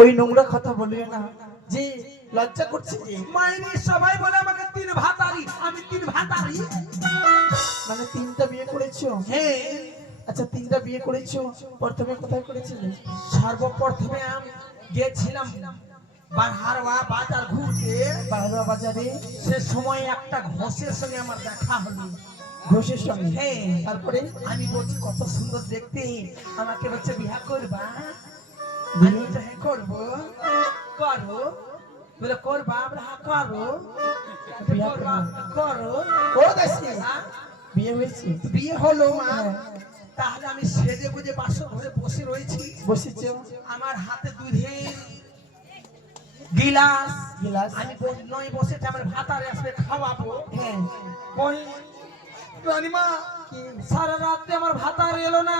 ওই নোংরা কথা বলবে না যে লজ্জা করছে যে। মাইনি সবাই বলে আমাকে তিন ভাতারি, আমি তিন ভাতারি। মানে তিনটা বিয়ে করেছো? হ্যাঁ। আচ্ছা তিনটা বিয়ে করেছো, প্রথমে কোথায় করেছিলে? সর্বপ্রথমে আমি গেছিলাম বারহারওয়া বাজার ঘুরতে। বারোয়া বাজারে? সে সময় একটা ঘোষের সঙ্গে আমার দেখা হলো। ঘোষের সঙ্গে? হ্যাঁ। তারপরে? আমি বলছি কত সুন্দর দেখতে, আমাকে বলছে বিয়ে করবা? বিয়ে? আমি বলছি হ্যাঁ করবো। করো বলে করবা? বলে হ্যাঁ করো। বিয়ে করবা? করো। ও দাসি হ্যাঁ? বিয়ে হয়েছে? বিয়ে হলো মা। হ্যাঁ। তাহলে আমি সেজে গুজে বাসর ঘরে বসে রয়েছি। বসেছো? আমার হাতে দুধের গিলাস। গিলাস? আমি নয় বসেছি, আমার ভাতারে আসবে খাওয়াবো। হ্যাঁ। ওই রানীমা কি? সারা রাতে আমার ভাতার এলো না।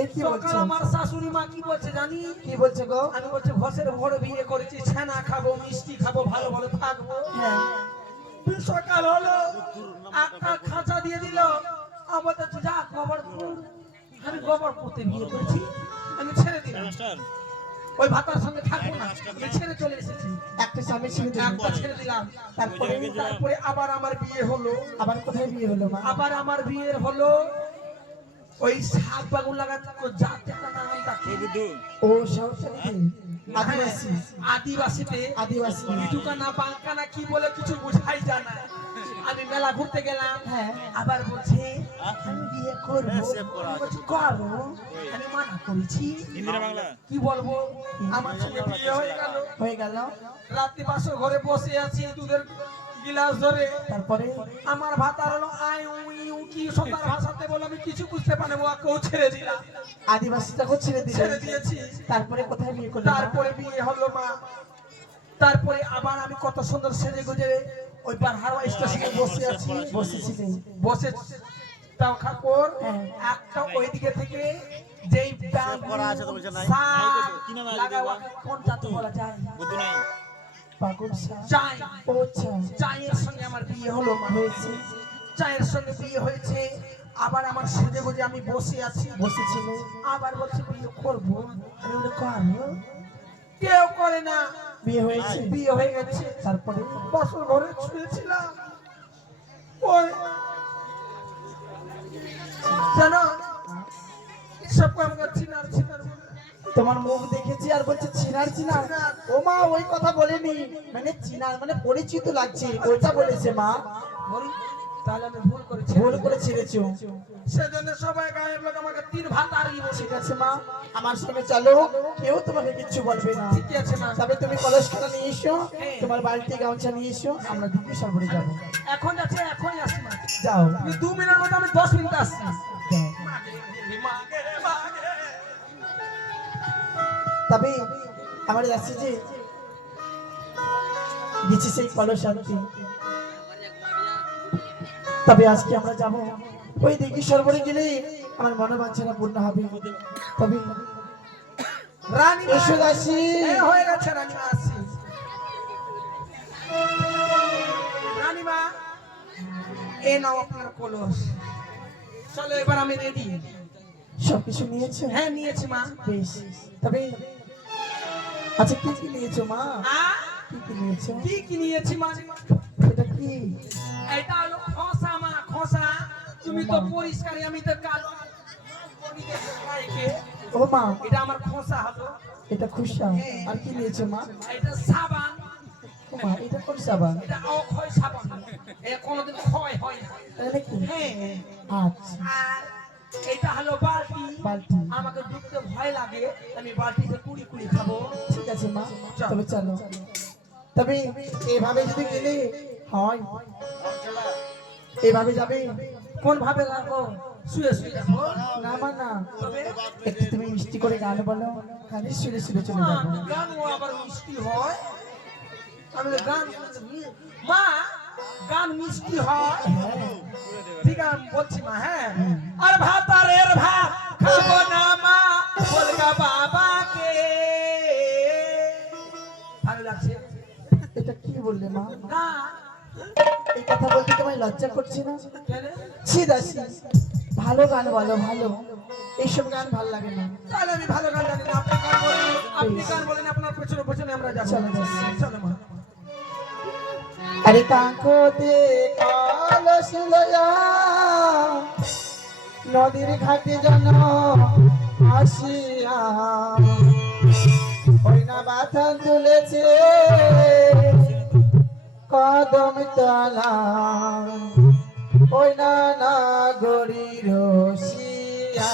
এ কি সকাল বলছো? আমার শাশুড়ি মা কি বলছে জানি? কি বলছে গো? আমি বলছি ঘষের ঘরে বিয়ে করেছি, ছানা খাবো, মিষ্টি খাবো, ভালো ভালো থাকবো। হ্যাঁ। সকাল হলো, একটা খাঁচা দিয়ে দিল। আমার তো যা গোবর পুর, আমি গোবর পুঁতে বিয়ে করেছি, আমি ছেড়ে দিলাম। ওই ভাতার সঙ্গে থাকবো না, আমি ছেড়ে চলে এসেছি। একটা স্বামী ছিল? একটা ছেড়ে দিলাম। তারপরে? তারপরে আবার আমার বিয়ে হলো। আবার কোথায় বিয়ে হলো মা? আবার আমার বিয়ের হলো ওই শাক বাগুন লাগাতে যাতে একটা নাম থাকে। ও সরকারি আদিবাসী? আদিবাসীতে আদিবাসী। ইটুকা না বাঙ্কা না কি বলে কিছু বুঝাই যায় না। আমি মেলা ঘুরতে গেলাম। হ্যাঁ। আবার বলছে আমি বিয়ে করবো। আমি বলছি, করো। আমি মানা করেছি। কি বলবো, আমার সঙ্গে বিয়ে হয়ে গেল। হয়ে গেল? রাত্রি বাসর ঘরে বসে আছি দুধের গিলাস ধরে। তারপরে? আমার ভাতার হলো আই উই উ কি সন্তান ভাষাতে বলে আমি কিছু বুঝতে পারি না, ওকেও ছেড়ে দিলাম। আদিবাসীটাকে ছেড়ে দিলে? ছেড়ে দিয়েছি। তারপরে কোথায় বিয়ে করলে মা? তারপরে বিয়ে হলো মা। তারপরে আবার আমি কত সুন্দর সেজে গুজে ওই বারহারওয়া স্টেশনে বসে আছি। বসেছিলে? বসে তাও খাপর হ্যাঁ। একটা ওইদিকে থেকে যেই করা আছে তো বলছে নাই। লাগাওয়া কোন জাত বলা যায়? পাগল শাহ? চাই। ও আচ্ছা। চায়ের সঙ্গে আমার বিয়ে হলো মা। হয়েছে? চায়ের সঙ্গে বিয়ে হয়েছে। আবার আমার সেজে গুজে আমি বসে আছি। বসেছিলে? আবার বলছে বিয়ে করবো। আমি বলে করো। কেউ করে না। বিয়ে হয়েছে? বিয়ে হয়ে গেছে। তারপরে? বছর ঘরে শুয়েছিলাম। ওই জানো সব কাম করছি না তোমার মুখ দেখেছি আর বলছে চিনার চিনার। ও মা ওই কথা বলেনি, মানে চিনার মানে পরিচিত লাগছে ওইটা বলেছে মা। তাহলে আমি ভুল করেছি। ভুল করে ছেড়েছো। সেজন্য সবাই গায়ের লোক আমাকে তিন ভাতারি বলে। ঠিক আছে মা, আমার সঙ্গে চলো, কেউ তোমাকে কিচ্ছু বলবে না। ঠিক আছে মা। তবে তুমি কলস খানা নিয়ে এসো, তোমার বাড়িতে গামছা নিয়ে এসো, আমরা দিকে সরবরে যাবো। এখন যাচ্ছে, এখন আসছি মা। যাও তুমি 2 মিনিটের মধ্যে, আমি 10 মিনিট আসছি। যাও। মাগে, মাগে। তবে আমার যাচ্ছি যে গেছি সেই কলস আনতে। তবে আজকে আমরা যাব ওই দিকে সরবরে গেলে আমার মনোবাঞ্ছনা পূর্ণ হবে। তবে রানী এসো দাসী। হয়ে গেছে, রানী আসছি। রানীমা এ নাও আপনার কলস। চলো এবার আমি রেডি। সবকিছু নিয়েছো? হ্যাঁ নিয়েছি মা। বেশ, তবে আচ্ছা কি কি নিয়েছো মা? আ? কি কি নিয়েছো? কি কি নিয়েছি মা? এটা কি? এটা হলো খোসা মা, খোসা। তুমি তো পরিষ্কারই, আমি তো কালো। ও মা এটা আমার খোসা হলো। এটা খুশা। আর কি নিয়েছো মা? এটা সাবান। ও মা এটা কোন সাবান? এটা অক্ষয় সাবান। এটা কোনোদিন ক্ষয় হয় না। তাই নাকি? হ্যাঁ। আচ্ছা। আর এটা হলো বালতি। বালতি। আমাকে ডুবতে ভয় লাগে, আমি বালতিতে কুড়ি কুড়ি খাবো। ঠিক আছে মা, তবে চলো। তবে এভাবে যদি গেলে হয়, এভাবে যাবে? কোন ভাবে লাগো? শুয়ে শুয়ে যাবো। না মা না, তবে একটু তুমি মিষ্টি করে গান বলো, গানে শুনে শুনে চলে মা, যাবো। গান ও আবার মিষ্টি হয়? আমি তো গান মা, গান মিষ্টি হয়? ঠিক আছে আমি বলছি মা। হ্যাঁ। আর ভাতারের ভাত খাবো না মা, বলগা বাবাকে। ভালো লাগছে? এটা কি বললে মা? না। এই কথা বলতে তোমায় লজ্জা করছে না? কেন? ছি দাসী, ভালো গান বলো, ভালো। এইসব গান ভালো লাগে না। তাহলে আমি ভালো গান জানি না। আপনি গান বলেন, আপনি গান বলেন আপনার যাবো চলো যাচ্ছি। চলো মা আরে কাকতে কলস লয়া নদীর ঘাটে জন আসিয়া ওই না মাথা তুলেছে কদম তলা ওই না না গড়ি রসিয়া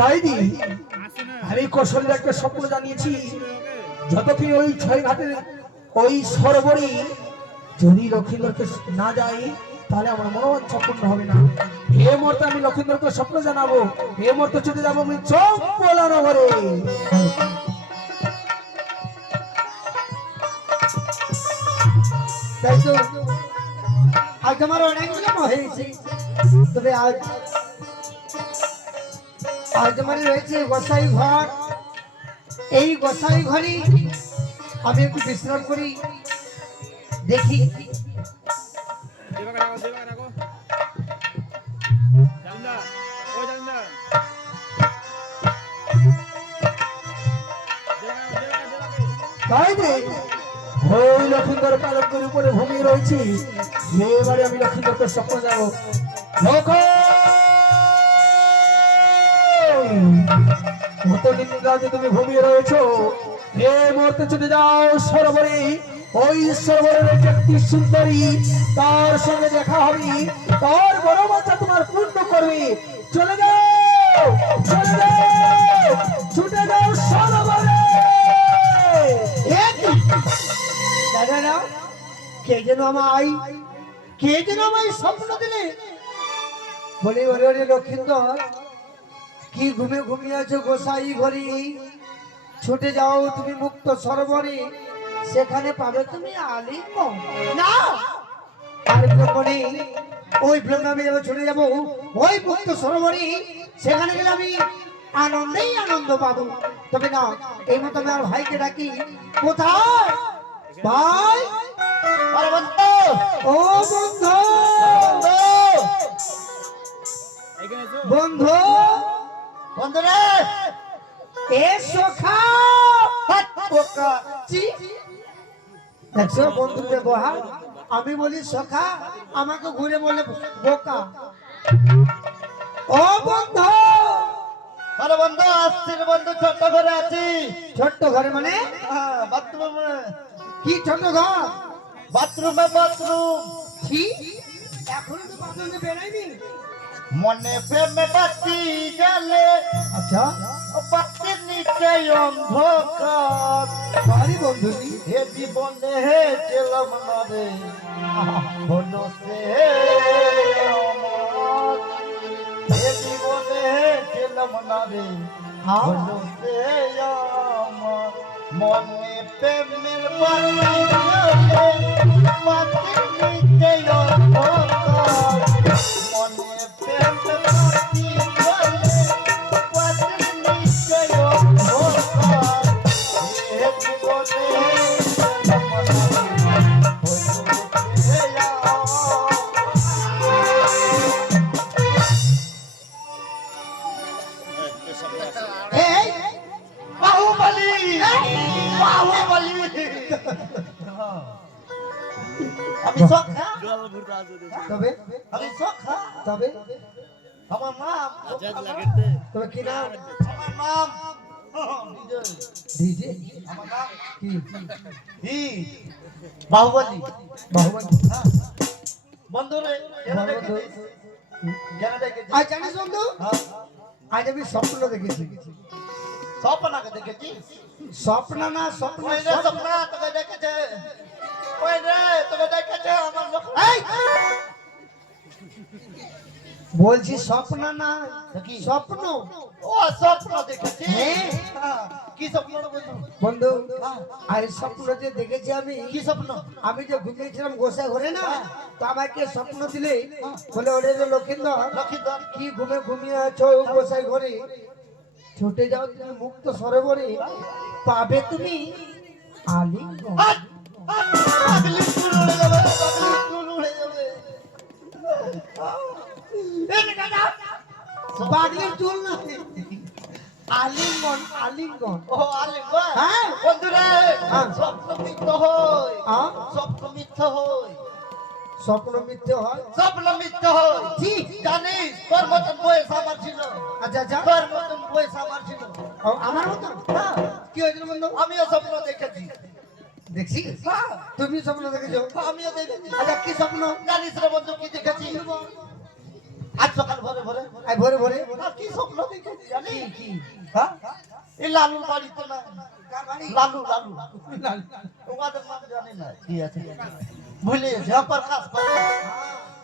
তাই দি আমি কৌশলের একটা স্বপ্ন জানিয়েছি যতক্ষণ ওই ছয় ঘাটের ওই সরোবরে যদি লক্ষিন্দরকে না যাই তাহলে আমার মনোবাঞ্ছা পূর্ণ হবে না। এ মুহূর্তে আমি লক্ষিন্দরকে স্বপ্ন জানাবো, এ মুহূর্তে ছুটে যাবো আমি চোখ বলানো ঘরে। তাই তো আজ আমার অনেক বিলম্ব হয়েছে, তবে আজ আমার রয়েছে গোসাই ঘর। এই গোসাই ঘরে আমি একটু বিশ্রাম করি, দেখি তাই রে ওই লক্ষিন্দর পালকের উপরে ঘুমিয়ে রয়েছি, এবারে আমি লক্ষিন্দরকে স্বপ্ন যাবো। কতদিন রাতে তুমি ঘুমিয়ে রয়েছো, এ মুহূর্তে চলে যাও সরোবরে। ওই সরোবরের একটি সুন্দরী, তার সঙ্গে দেখা হবে, তার বড় বাচ্চা তোমার পূর্ণ করবে। চলে যাও, চলে যাও, ছুটে যাও সরোবরে। দাদা কে যেন আমায় স্বপ্ন দিলে, বলে ওরে ওরে লক্ষিন্দর কি ঘুমিয়ে আছো গোসাই ঘরে, ছুটে যাও তুমি মুক্ত সরোবরে, সেখানে পাবে তুমি আলিঙ্গন। না আর ব্রহ্মণে ওই ব্রহ্মে যাবো, ছুটে যাবো ওই মুক্ত সরোবরে, সেখানে গেলে আমি আনন্দেই আনন্দ পাবো। তবে না এই মতো আমি আর ভাইকে ডাকি, কোথায় ভাই? ও বন্ধু বন্ধু বন্ধুরে এ সখা পোকা চি দেখছো বন্ধুর ব্যবহার আমি বলি সখা আমাকে ঘুরে বলে বোকা ও বন্ধু আরে বন্ধু আসছি রে বন্ধু, ছোট্ট ঘরে আছি। ছোট্ট ঘরে মানে বাথরুমে কি ছোট ঘর বাথরুমে বাথরুম কি এখনো তো বাথরুমে বেরাইনি মনে প্রেমে বাতি জ্বলে, আচ্ছা বাতির নিচে অন্ধকার। বাড়ি বন্ধু হে জীবনে হে ছিলাম না রে, হলো সে অমর। হে জীবনে হে ছিলাম না রে, হলো সে অমর। মনে প্রেমের বাতি জ্বলে, বাতির নিচে অন্ধকার। মনে প্রেমের বাতি জ্বলে, বাতির নিচে অন্ধকার। হে জীবনে হে ছিলাম না রে, হলো সে এই বাহুবলী, বাহুবলী। আমি সখা, তবে আমি সখা। তবে আমার নাম, তবে কি নাম আমার নাম ডিজে আমার নাম কি ই বাহুবলী। বাহুবলী বন্ধুরে এরা বন্ধু দেখেছিস? যারা দেখেছিস? আজ জানিস বন্ধু হ্যাঁ, আজ আমি স্বপ্ন দেখেছি স্বপ্নাকে দেখেছিস? স্বপ্ন না স্বপ্ন ওই রে স্বপ্না তোকে দেখেছে, ওই রে তোকে দেখেছে আমার লোক। এই! বলছি স্বপ্ন না কি? স্বপ্ন ও স্বপ্ন দেখেছি। হ্যাঁ। হ্যাঁ, কি স্বপ্ন রে বন্ধু? বন্ধু আর স্বপ্ন যে দেখেছি আমি কি স্বপ্ন? আমি যে ঘুমিয়েছিলাম গোসাই ঘরে না তো আমাকে স্বপ্ন দিলে বলে ওরে রে লক্ষিন্দর লক্ষিন্দর কি ঘুমিয়ে আছো গোসাই ঘরে ছুটে যাও তুমি মুক্ত সরোবরে পাবে তুমি আলিঙ্গন পাগলি চুল উড়ে যাবে, পাগলি চুল উড়ে যাবে। পাগলির চুল না আলিঙ্গন আলিঙ্গন ও আলিঙ্গন। হ্যাঁ। বন্ধুরে হ্যাঁ। স্বপ্ন মিথ্য হয়, হ্যাঁ? স্বপ্ন মিথ্য হয়, স্বপ্ন মিথ্যে হয় স্বপ্ন মিথ্য হয়। জি। জানিস তোর মতন বয়স আমার ছিল, আচ্ছা আচ্ছা তোর মতন বয়স আমার ছিল। ও, আমার মতো হ্যাঁ, কি হয়েছিল বন্ধু আমিও স্বপ্ন দেখেছি। দেখছি হ্যাঁ, তুমি স্বপ্ন দেখেছো আমিও দেখেছি। আচ্ছা কি স্বপ্ন জানিস রে বন্ধু কি দেখেছি? আজ সকাল ভোরে ভোরে আই ভোরে ভোরে কি স্বপ্ন দেখেছি জানি? কি হ্যাঁ, এই লালুর বাড়িতে না, লালু লালু তোমাদের নাম জানি না কি আছে, ভুলে গেছি। হ্যাঁ, প্রকাশ,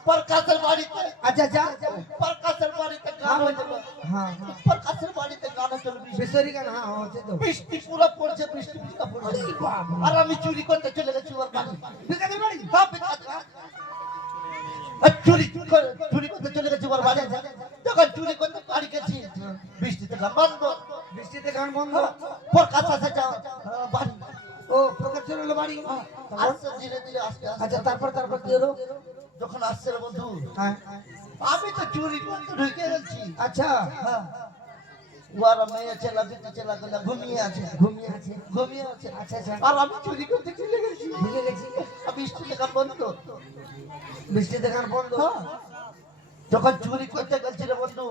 প্রকাশের বাড়িতে, আচ্ছা আচ্ছা প্রকাশের বাড়িতে গান হয়েছিল। হ্যাঁ প্রকাশের বাড়িতে গান হয়েছিল। বিশ্বরী গান হ্যাঁ হচ্ছে তো বৃষ্টি পুরো পড়ছে, বৃষ্টি পুরো পড়ছে। আর আমি চুরি করতে চলে গেছি ওর বাড়ি। বিকাদের বাড়ি হ্যাঁ, বিকাতে। আর চুরি করতে চলে গেছি ওর বাড়ি। যখন চুরি করতে বাড়ি গেছি, বৃষ্টিতে গান বন্ধ। বৃষ্টিতে গান বন্ধ প্রকাশ আসে বাড়ি। ও প্রকাশ চলে এলো বাড়ি আসছে ধীরে ধীরে, আস্তে আস্তে। আচ্ছা তারপর কি হলো যখন আসছে রে বন্ধু, হ্যাঁ আমি তো চুরি করতে ঢুকে গেছি। আচ্ছা হ্যাঁ, ওরা মেয়ে ছেলা বিটি ছেলা গুলা ঘুমিয়ে আছে, ঘুমিয়ে আছে ঘুমিয়ে আছে। আচ্ছা আচ্ছা আর আমি চুরি করতে চলে গেছি। বুঝে গেছি আমি স্টেশনে গান বন্ধ। বৃষ্টিতে গান বন্ধ হ্যাঁ, যখন চুরি করতে গেছি রে বন্ধু,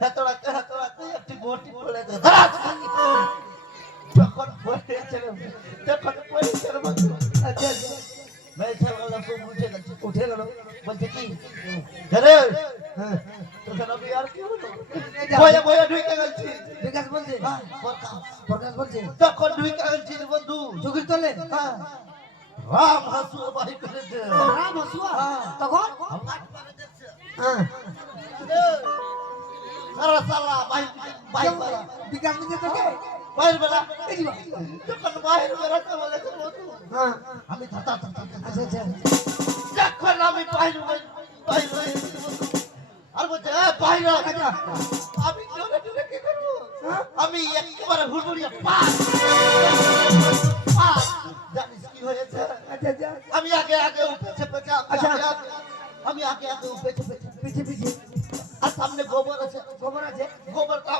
হেতড়াতে একটি বটি পড়ে গেছে। যখন পড়েছে রে, যখন পড়েছে রে বন্ধু, আচ্ছা আচ্ছা মেয়ে ছেলেগুলো সব উঠে গেছে। উঠে গেল বলছে কি রে, হ্যাঁ তোকে আমি আর কি হলো, ভয়ে ভয়ে ঢুকে গেছি। বিকাশ বলছে হ্যাঁ, প্রকাশ। প্রকাশ বলছে যখন ঢুকে গেছি রে বন্ধু, চুকির তলে হ্যাঁ, রাম হাসুয়া বাড়ি করেছে। রাম হাসুয়া হ্যাঁ। তখন হ্যাঁ সারা সালা বাইর বেলা, বিকাশ বলছে তোকে বাইর বেলা। এই যে বাবা। যখন বাইর বেলাতে বলেছে বন্ধু, হ্যাঁ আমি থাতা আচ্ছা আচ্ছা যখন আমি বাইর বাইর হয়েছি বন্ধু, আর বলছে বাইরে আচ্ছা আমি জোরে জোরে কি করবো? হ্যাঁ? আমি একেবারে হুড়মুড়িয়ে পাস পাস। জানিস কি হয়েছে? আচ্ছা আচ্ছা আমি আগে আগে উঠে চেপে আচ্ছা। আমি আগে আগে পেছে পেছে পিছে পিছে আর সামনে গোবর আছে খবর আছে গোবরটা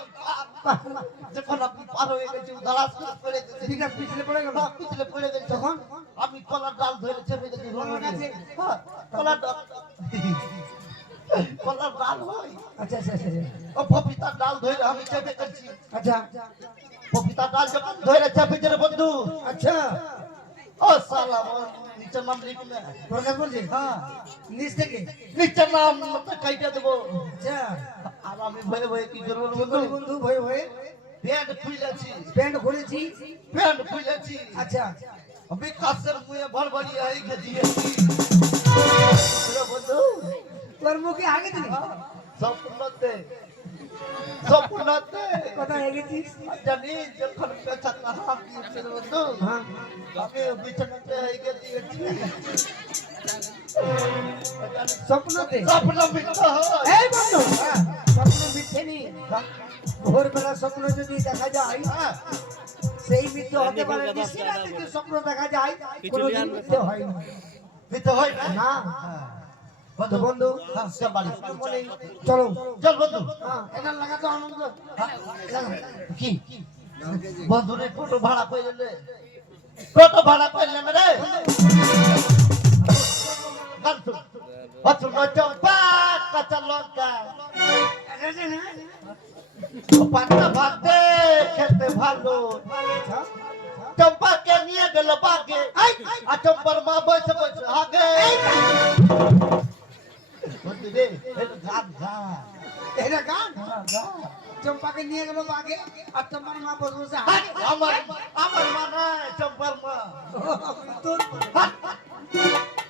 যখন আপনি পার হয়ে গেছে দাঁড়াস করে পড়ে গেছে ঠিক আছে পিছলে পড়ে গেল পিছলে পড়ে গেছে তখন আমি কলার ডাল ধরে চেপে গেছি কলার গাছে? হ্যাঁ, কলার ডাল কলার ডাল হয় আচ্ছা আচ্ছা আচ্ছা ও পপিতার ডাল ধরে আমি চেপে গেছি আচ্ছা পপিতার ডাল যখন ধরে চেপেছে রে বন্ধু আচ্ছা ও সালা আমার নিচের নাম লিখি না প্রকাশ বলছি হ্যাঁ নিচ থেকে নিচের নাম কাইটা দেবো আচ্ছা আর আমি ভয়ে ভয়ে কি করবো কি বন্ধু করি বন্ধু ভয়ে ভয়ে প্যান্ট খুলেছি প্যান্ট খুলেছি প্যান্ট খুলেছি আচ্ছা আমি কাছের মুয়ে ভরভরি হয়ে গেছি বন্ধু তোর মুখে আগে দিলি সম্পূর্ণতে কথা হয়ে গেছিস জানি যখন পেছাতে হাত দিয়েছে রে বন্ধু হ্যাঁ আমি বিছানাতে হয়ে গেছি স্বপ্নতে স্বপ্ন মিথ্যা হয় এই বন্ধু স্বপ্ন মিথ্যে নেই ভোরবেলা স্বপ্ন যদি দেখা যায় হ্যাঁ সেই মিথ্যে হতে পারে নিশিরাতে যদি স্বপ্ন দেখা যায় কোনোদিন মিথ্যে হয় না মিথ্যা হয় না না বন্ধু বন্ধু হ্যাঁ সব বাড়ি বলে চলো চল বন্ধু হ্যাঁ এটা লাগাতো আনন্দ কি বন্ধু রে টোটো ভাড়া করে রে টোটো ভাড়া করলে রে গান শুন অচুন চম্পা কাঁচা লঙ্কা পান্তা ভাতে খেতে ভালো চম্পাকে নিয়ে গেল বাগে আর চম্পার মা বসে বসে আগে বন্ধু রে এটা গান গান এটা গান গান চম্পাকে নিয়ে গেল বাগে আর তোমার মা বসে বসে আমার আমার মা না চম্পার মা তোর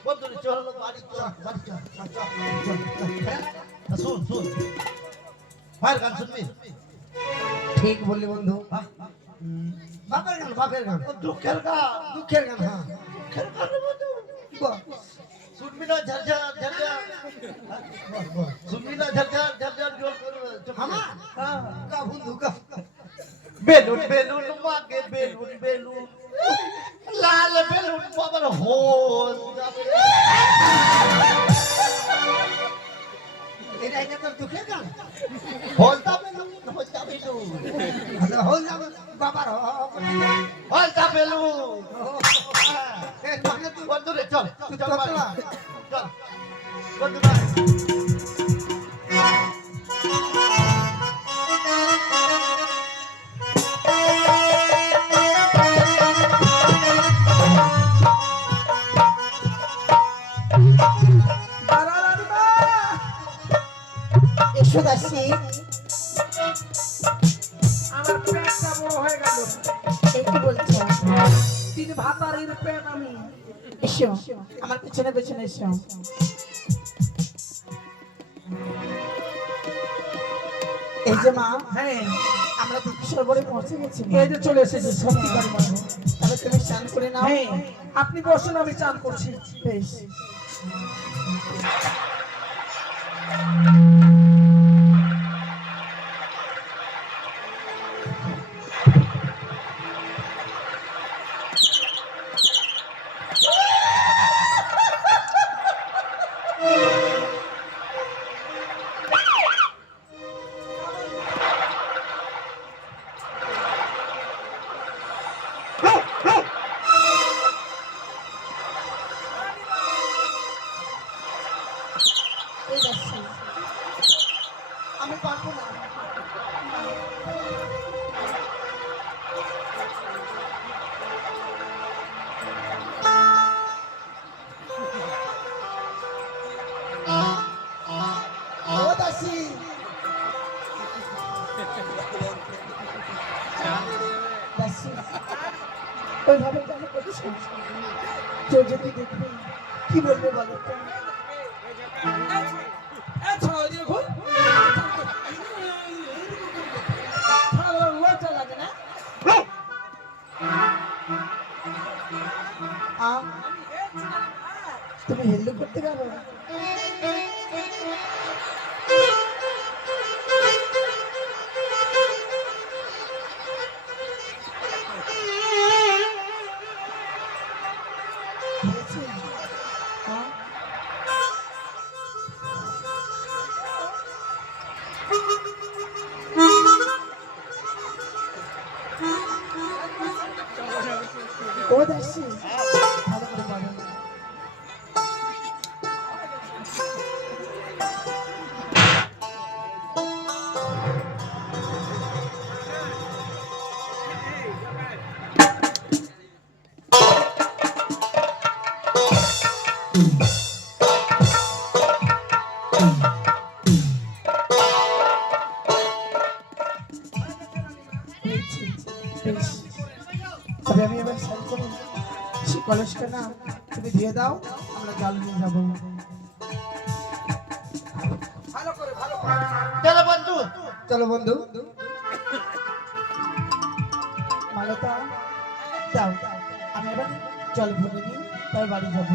বন্ধু রে চল বাড়ি চল বাড়ি চল শুন শুন ভাইয়ের গান শুনবি ঠিক বললি বন্ধু বাপের গান দুঃখের গান দুঃখের গান হ্যাঁ দুঃখের গান রে বন্ধু বল, শুনবি না ঝরঝর ঝরঝর বল, বল। শুনবি না ঝরঝর ঝরঝর জল করবে আমার হ্যাঁ কা বন্ধু কা বেলুন বেলুন মাগে বেলুন বেলুন লাল বেলুন বাবার হোল যাবে এটা তো দুঃখের গান হোলটা বেলুন হোলটা বেলুন হল যাবে বাবার হোলটা বেলুন মানে তুই বন্ধু রে চল তুই চল বাড়ি। চল চল বন্ধু রে এসো দাসী আমার পেটটা বড় হয়ে গেল কি বলছো তিন ভাতারের পেট আমি এসো আমার পেছনে পেছনে এসো এই যে মা হ্যাঁ আমরা দুঃখ সরবরে পৌঁছে গেছি এই যে চলে এসেছি সত্যিকার মানে তবে তুমি স্নান করে নাও হ্যাঁ আপনি বসুন আমি চান করছি বেশ এই দাসী আমি পারবো না ও দাসী দাসী ওইভাবে কেন করছো কেউ যদি দেখবে কি বলবে বলো তো এই ছড়া দিয়ে ঘুর লজ্জা লাগে না তুমি হেল্লু করতে পারো ভালো করে বলো। বেশ। তবে আমি এবার শাড়ি পরে সেই কলসটা না তুমি দিয়ে দাও, আমরা জল নিয়ে যাবো। ভালো করে ভালো করে চলো বন্ধু। চলো বন্ধু। মালতা দাও, আমি এবার জল ভরে নিই, তার বাড়ি যাবো।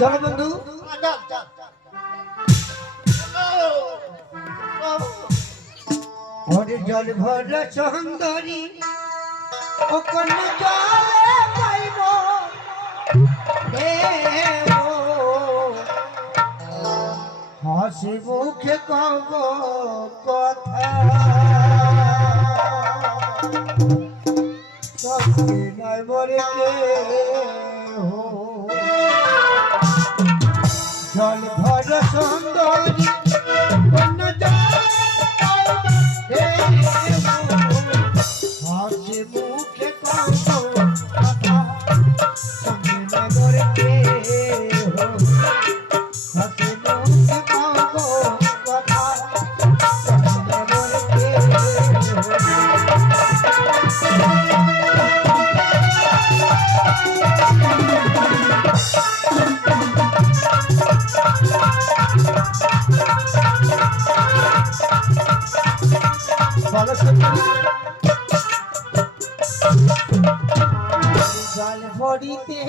চলো বন্ধু। যাও, যাও, যাও। ওরে জল ভরা সুন্দরী ও কোন জলে পাইব হাসি মুখে কব কথা সত্যি নয় মরে কে জল ভরা সুন্দরী কোন হাসি মুখে কব কথা সত্যি নয় মরে কে হাসি মুখে কব কথা সত্যি নয় মরে কে বলো সত্যি জল ভরিতে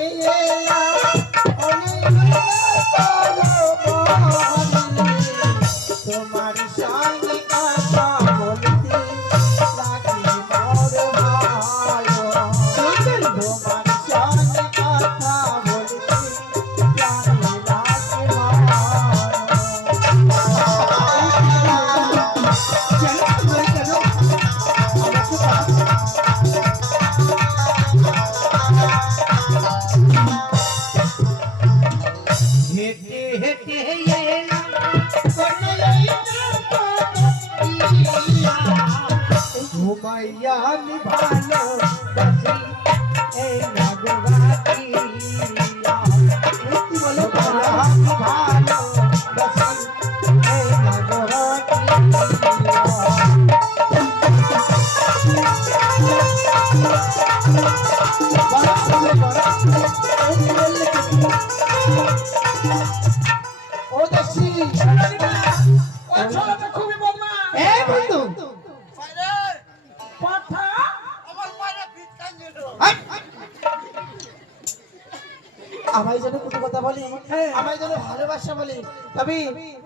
তোমার সঙ্গে কথা বলতে লাগে মোর ভালো তোমার সঙ্গে কথা বলতে লাগে হেঁটে হেঁটে এলাম ঘুমাইয়া আমি ভালো এই নগরাতি বলো আমি ভালো এই নগরাতি ও দেখছি ও ছেলেটা খুবই বদমাশ। এ বন্ধু পাঠা আমার পায়ে ভিক্ষা নিল। আমায় যেন কোনো কথা বলি, আমায় যেন ভালোবাসা বলি, তবে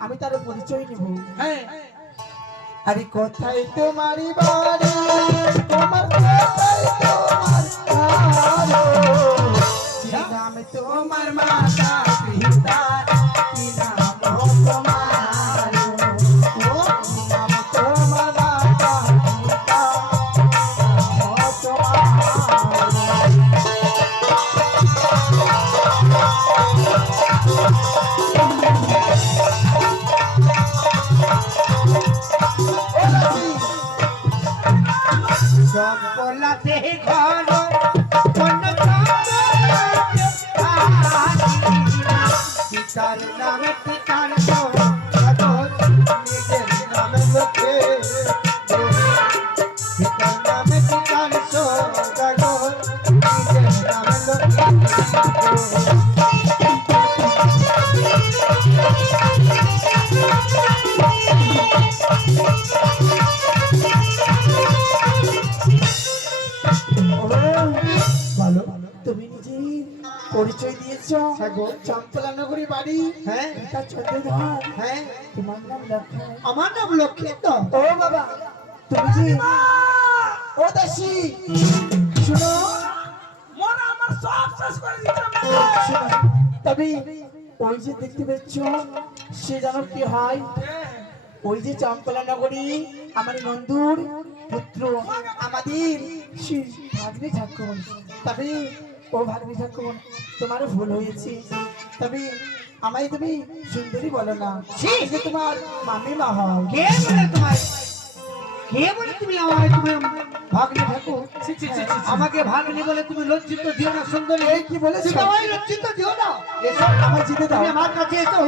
আমি তার পরিচয় নেব। হ্যাঁ, আরে কোথায় তোমারই বাড়ি, তোমার কোথায় তোমার ঘর, কি নাম তোমার মাতা পিতা, কি নাম তোমার, ও কি নাম তোমার মাতা পিতা, তোমার জঙ্গলাতে ঘর কোন পিতার নামে পিতার নিজের নামে লোকে পিতার নামে পিতার সদাগর নিজের নামে লোকে ভালো, তুমি নিজে পরিচয় দিয়েছ। হ্যাঁ গো। চম্পলা নগরী বাড়ি, হ্যাঁ পিতা চন্দ্রধর, হ্যাঁ তোমার নাম লক্ষ্মী। আমার নাম লক্ষ্মী তো ও বাবা, তুমি যে ও দাসী শুনো, মন আমার সব শেষ করে দিতে তবে ওই যে দেখতে পাচ্ছ সে জানো কি হয়, ওই যে চম্পলা নগরী আমার নন্দুর পুত্র আমাদের ভাগ্নে ঠাকুর। তবে ও ভাগ্নে ঠাকুর তোমার ভুল হয়েছে, তবে আমায় তুমি সুন্দরী বলো না, যে তোমার মামিমা হয়। কে বলে তোমায়, কে বলে তুমি আমায় তুমি ভাগ্নে ঠাকুর? আমাকে ভাগ্নে বলে তুমি লজ্জিত দিও না সুন্দরী। এই কি বলেছো? তুমি আমায় লজ্জিত দিও না। এসো আমায় যেতে দাও। তুমি আমার কাছে এসো,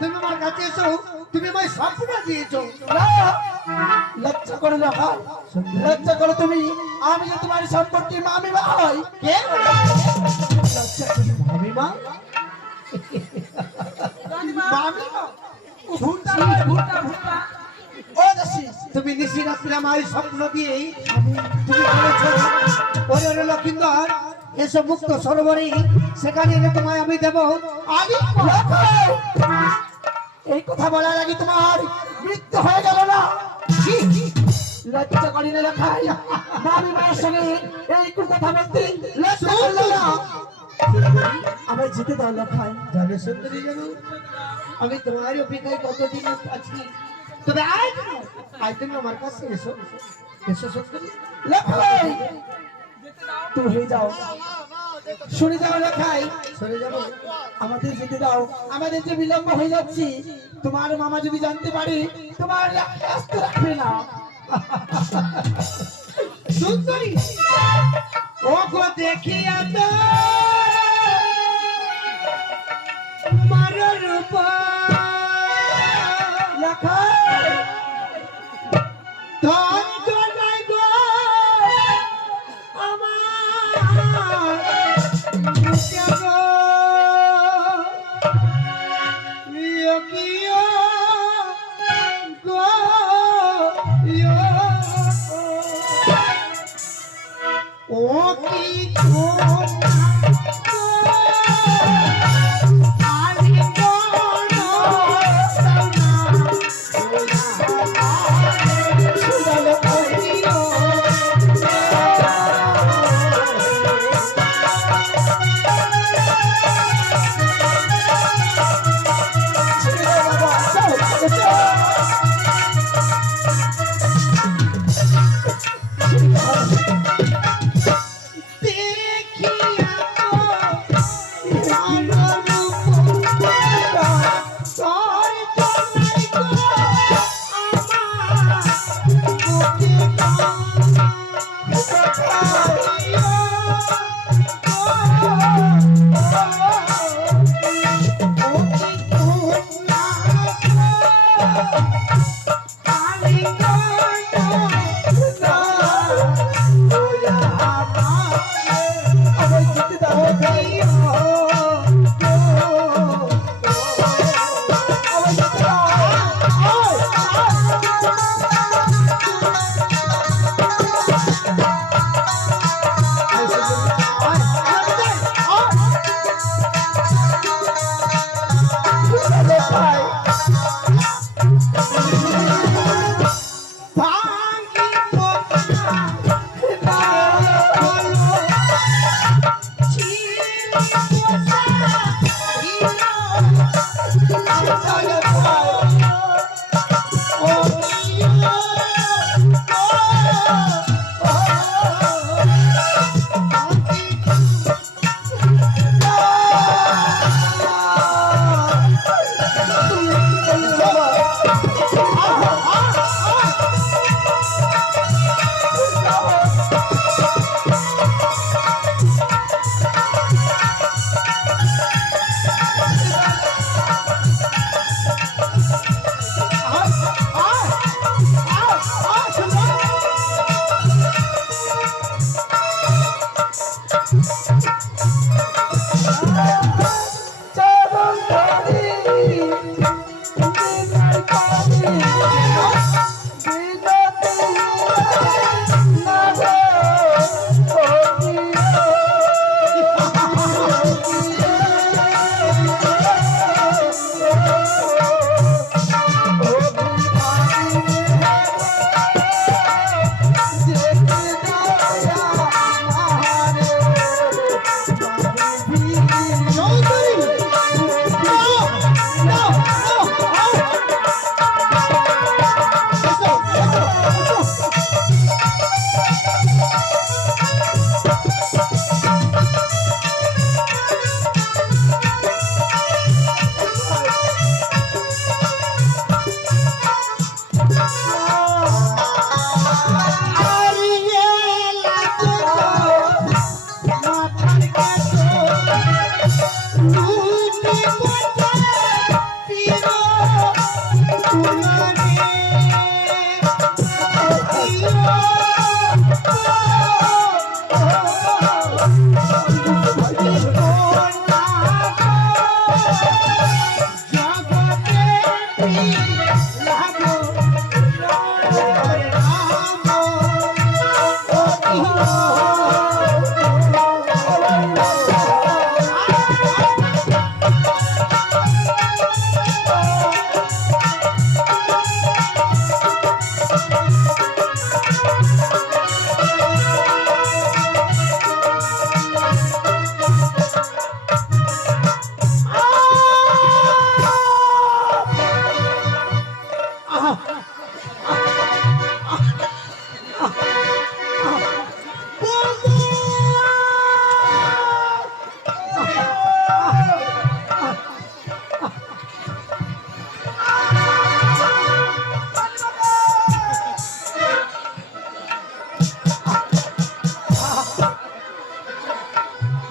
তুমি আমার কাছে এসো, তুমি আমায় স্বপ্ন দিয়েছো। না, লজ্জা করে না ভাই, লজ্জা করো তুমি। আমি যে তোমার সম্পর্কে মামিমা হয়। কে বলে? লজ্জা করে ভাবিমা, মামিমা ভুলটা নয়, ভুলটা ভুলটা। ও দাসী, তুমি নিশি রাত্রে আমায় স্বপ্ন দিয়েই তুমি বলেছো ওরে ওরে লক্ষিন্দর এসব মুক্ত সরোবরে, সেখানে এনে তোমায় আমি দেবো। আমি লক্ষাই, এই কথা বলার আগে তোমার মৃত্যু হয়ে গেল না? লজ্জা করি না লক্ষাই, মামি মায়ের সঙ্গে এই কথা বলতে লজ্জা করলো না? আমায় যেতে দাও লক্ষাই। জানো সুন্দরী, জানো আমি তোমার অপেক্ষায় কতদিন আছি, তবে আজ নয়, আজ তুমি আমার কাছে এসো, এসো সুন্দরী। লক্ষাই তুমি হয়ে যাও, শুনে যাও লক্ষাই, সরে যাবো। আমাদের যেতে দাও, আমাদের যে বিলম্ব হয়ে যাচ্ছি, তোমার মামা যদি জানতে পারে তোমার ব্যস্ত রাখবে না। সুন্দরী ও গো দেখিয়া তো মারর লক্ষাই ধন তো নাই গো আমার বুকে গো, ইয়ো কিয়ো গো ইয়ো, ও কি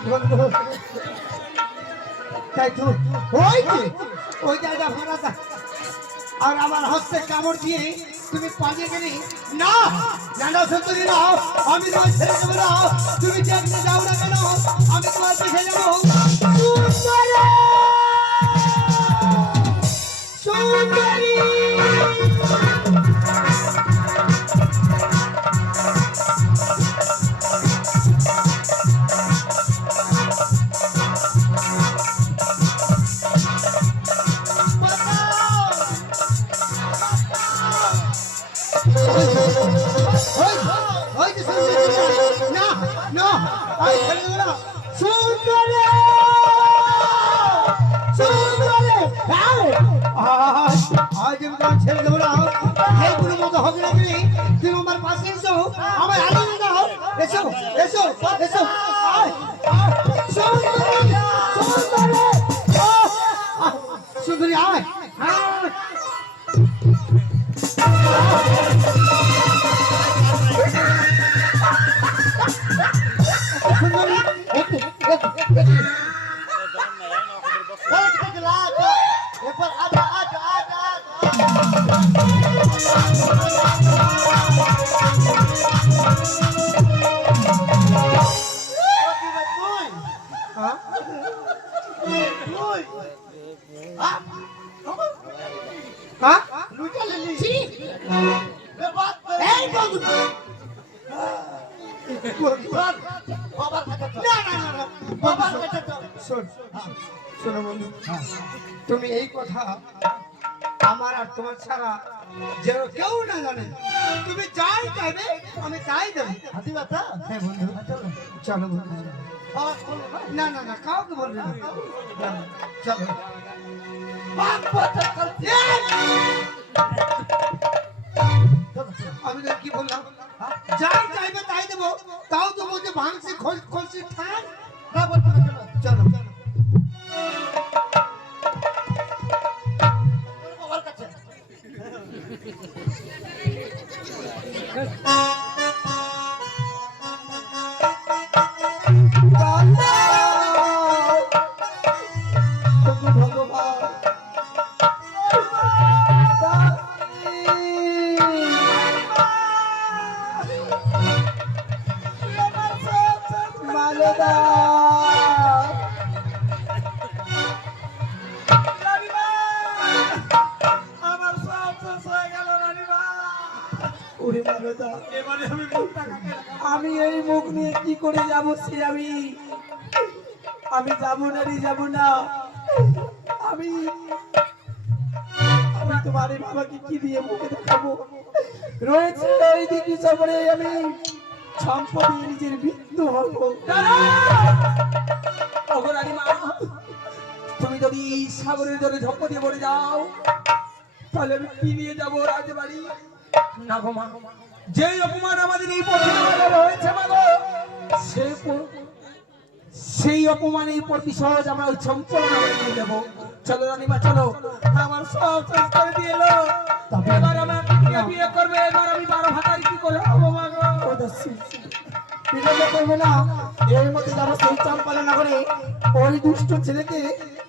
বন্ধু তাই তো ওই জায়গা ফাঁকা আর আমার হস্তে কামড় দিয়ে তুমি পালিয়ে গেলি না না না সুন্দরী না আমি তোমার ছেড়ে দেবো না তুমি যেখানে যাও না কেন আমি তোমার পিছিয়ে যাবো সুন্দরী ছেড়ে দেবো না কোনো মতো হবে না তুমি তুমি আমার পাশে এসো আমার আনন্দ দাও এসো এসো এসো সুন্দরী আয় সুন্দরী এরপর আজা আজা আজা শোনো বন্ধু তুমি এই কথা আমার আর তোমার ছাড়া যেন কেউ না জানে তুমি যাই চাইবে আমি তাই দেবো হাতিবাতা হ্যাঁ বন্ধু চলো বন্ধু না না না কাউকে বলবে না চলো আমি তো কি বললাম যাই চাইবে তাই দেবো তাও তো বলছে ভাঙছি খলসি ঠান না বলবো না চলো চলো বাবার কাছে আমি এই মুখ নিয়ে কি করে যাবো সে আমি যাবো না রে যাবো না আমি আমি তোমার এই বাবাকে কি দিয়ে মুখে দেখাবো রয়েছে এই দিকে সবরে আমি সম্পত্তি নিজের মৃত্যু হবো তুমি যদি সাগরের জলে ঝপ্প দিয়ে পড়ে যাও তাহলে আমি কি নিয়ে যাবো রাজবাড়ি না গো মা যেই অপমান আমাদের এই পথে হয়েছে মা গো সেই অপমানের প্রতিশোধ আমরা ওই সম্পূর্ণ নিয়ে যাবো চলো রানীমা চলো আমার সব শেষ করে দিয়ে এলো এবার আমার বিয়ে করবে এবার আমি 12 ভাতারি কি করে হবো মা গো বিলম্ব করবে না এর মধ্যে যাবো সেই চম্পালা নগরে ওই দুষ্ট ছেলেকে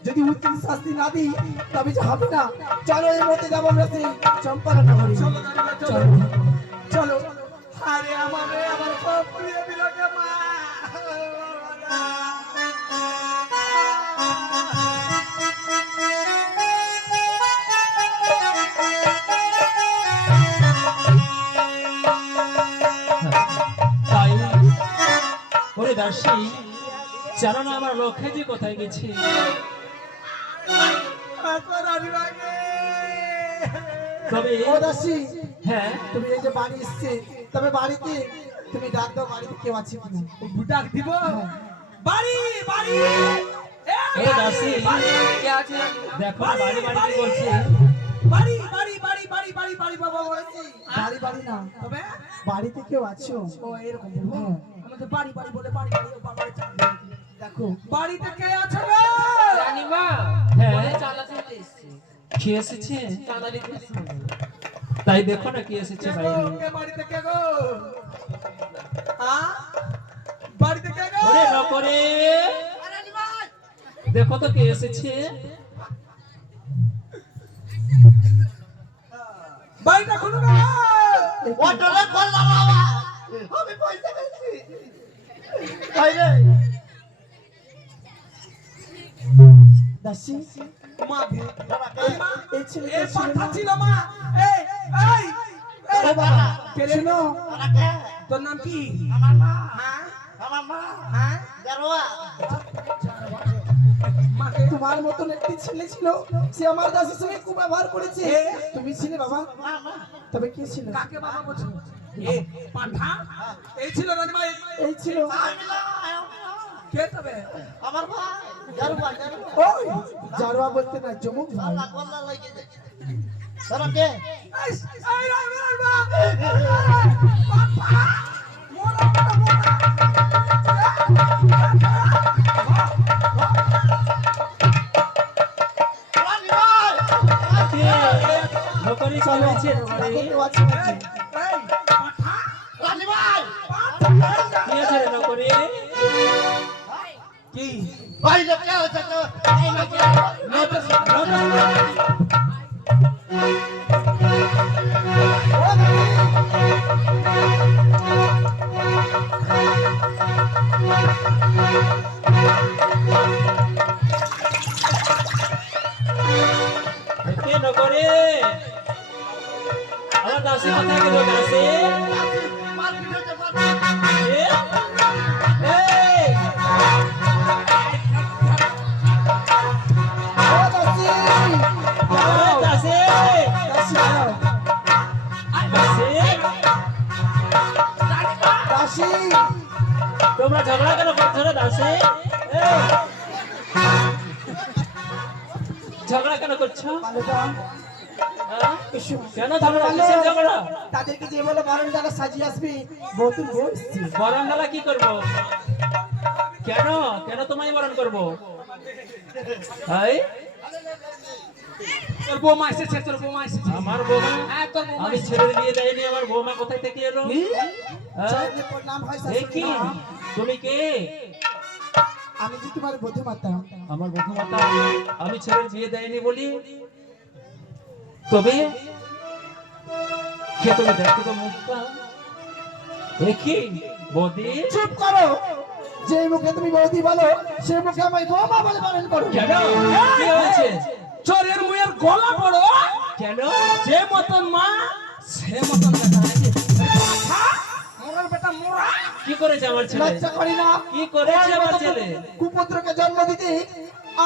যদি উচিত শাস্তি না দিই তবে যে হবে না চলো এর মধ্যে যাবো আমরা সেই চম্পালা নগরে চলো রানীমা চলো চলো আরে আমার সব পুড়িয়ে দিল কে মা ওরে দাসী জানো না আমার লক্ষ্যে যে কোথায় গেছে তবে ও দাসী হ্যাঁ তুমি এই যে বাড়ি এসছে তবে বাড়িতে তুমি ডাক দাও বাড়িতে কেউ আছে কিনা ডাক দিব বাড়ি বাড়ি ওরে দাসী কে আছে দেখো না বাড়ি বাড়ি কি বলছে বাড়ি বাড়ি বাড়ি বাড়ি বাড়ি বাড়ি বাবা বলেছি বাড়ি বাড়ি না তবে বাড়িতে কেউ আছো ও এরকম বলবো আমাদের বাড়ি বাড়ি বলে বাড়ি বাড়ি ও বাবা দেখো বাড়িতে কে আছে গো রানীমা হ্যাঁ চালা চলে এসেছে কি এসেছে চাঁদা দিতে এসেছে। তাই দেখো না কি এসেছে কে গো? বাইরে কে বাড়িতে কে গো বাড়িতে কে গো? ওরে নকরে দেখো তো কে এসেছে। বাড়িটা খুলো গো। অটোরে করলাম বাবা, আমি পয়সা পেয়েছি। ভাই রে, দাসী মা ভি। বাবা কে? মা, এই ছেলে এ পাঠা ছিল মা। এই এই এই ও বাবা, কেলে নো? বাবা কে? তোর নাম কি? আমার মা, হ্যাঁ আমার মা, হ্যাঁ জারোয়া। মাকে তোমার মতন একটি ছেলে ছিল, সে আমার দাসীর সঙ্গে খুব ব্যবহার করেছে। তুমি ছিলে বাবা? মা, মা, তবে কে ছিল? কাকে বাবা বলছো? এ পাঠা এই ছিল রানীমা। এই ছিল। আমি না, কে তবে? আমার ভাই, জারোয়া, জারোয়া। ওই জারোয়া বলতে না, জমুক ভাই। আল্লাহ গোল্লা লাগিয়ে দিয়েছে। বাবা কে? এই এই রানীমা। পাঠা মোরা মোরা। রানী ভাই, কে? নকরি কি হয়েছে নকরি? কিন্তু আছে নাকি? এই পাঠা রানী ভাই, কি আছে রে নকরি? কি? ভাই রে কে হয়েছে তো? এই না কে? নোটিস কে নকরি? আমার দাসী কোথায় গেল দাসী? মারপিট হয়েছে, মারপিট। এ? এই! ও দাসী! ওই দাসী! দাসী দাও। দাসী! দাসী! তোমরা ঝগড়া কেন করছো রে দাসী? এই! ঝগড়া কেন করছো? বালুকা, হ্যাঁ? এসো। কেন ঝগড়া? কিসের ঝগড়া? তাদেরকে যে বলো বারণ ডালা সাজিয়ে আসবি, বহুদিন বসছি। বরণডালা কি করবো? কেন কেন তোমায় বরণ করবো? এই, তোর বৌমা এসেছে, তোর বৌমা এসেছে। আমার বৌমা? হ্যাঁ তোর বৌমা আমি ছেড়ে দিয়ে যাইনি, আমার বৌমা কোথায় থেকে এলো? হ্যাঁ? চাইলে তোর নাম হয় এ কি? শাশুড়ি। তুমি কে? আমি যে তোমার বধূমাতা। আমার বধূমাতা, আমি ছেলের বিয়ে দেয়নি বলি? তবে কে তুমি? দেখো তো মুখটা। এ কি বৌদি? চুপ করো। যে মুখে তুমি বৌদি বলো, সে মুখে আমায় বৌমা বলে বারণ করো। কেন? কি হয়েছে? চোরের মুয়ের গলা বড়, কেন? যে মতন মা সে মতন বেটা নাকি? পাঠা মোরার বেটা মোরা। কি করেছে আমার ছেলে? লজ্জা করি না? কি করেছে আমার ছেলে? কুপুত্রকে জন্ম দিতে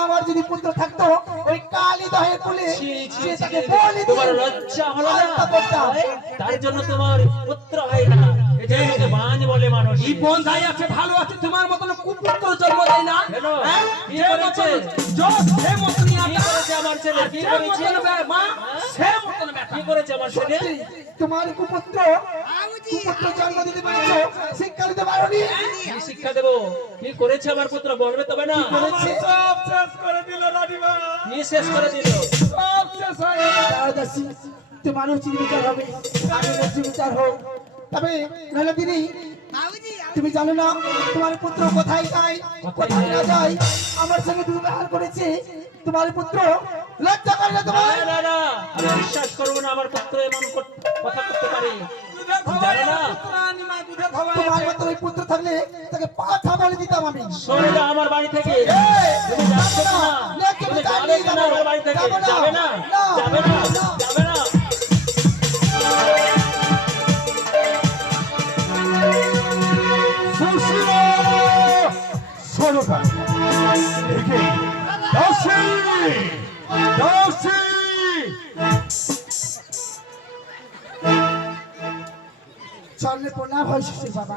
আমার যদি পুত্র থাকতো, ওই কালী দহের কুলে ছি, ছি, সে ছি, তাকে ছি, বলি তোমার দিয়ে লজ্জা হলো না? হত্যা করতাম। তার জন্য তোমার পুত্র হয় না, এটা আমাকে বাঁধ বলে মানুষ। এই বন্ধাই আছে, ভালো আছে, তোমার মতন কুপুত্র জন্ম দেয় না। কেন? হ্যাঁ? কি যে করেছে? মতন জোর, সে মতনই কি আটা। করেছে আমার ছেলে? কি যে করেছে? মতন মা, সে মতন বেটা। কি করেছে আমার ছেলে? সত্যি, তোমার কুপুত্র জন্ম দিতে পেরেছো, শিক্ষা দিতে পারোনি। কি শিক্ষা দেবো? কি করেছে আমার পুত্র? বলবে তবে না? আমার সব শেষ করে দিল রানীমা। কি শেষ করে দিল? সব শেষ হয়ে গেল। দাঁড়াও দাসী, তোমার উচিত বিচার হবে, আমি বলছি বিচার হোক। তবে নইলে দিদি, তুমি জানো না তোমার পুত্র কোথায় যায়, কোথায় না যায়, আমার সঙ্গে দুর্ব্যবহার করেছে। তোমার পুত্র লজ্জা করে না না, তোমার? না, না, আমি বিশ্বাস করবো না আমার পুত্র এমন কথা করতে পারে। দুধে খাওয়ায় জানো না? আমার পুত্র রানীমা, দুধে খাওয়ায় তোমার আছে। মতো ওই পুত্র থাকলে তাকে পাঠা বলে দিতাম আমি। সরে যাও আমার বাড়ি থেকে। তুমি যাচ্ছ তো না? তুমি যাবে কেন আমার বাড়ি থেকে? যাবে না? যাবে না? যাবে না? চললে প্রণাম হয় শ্বশুর বাবা।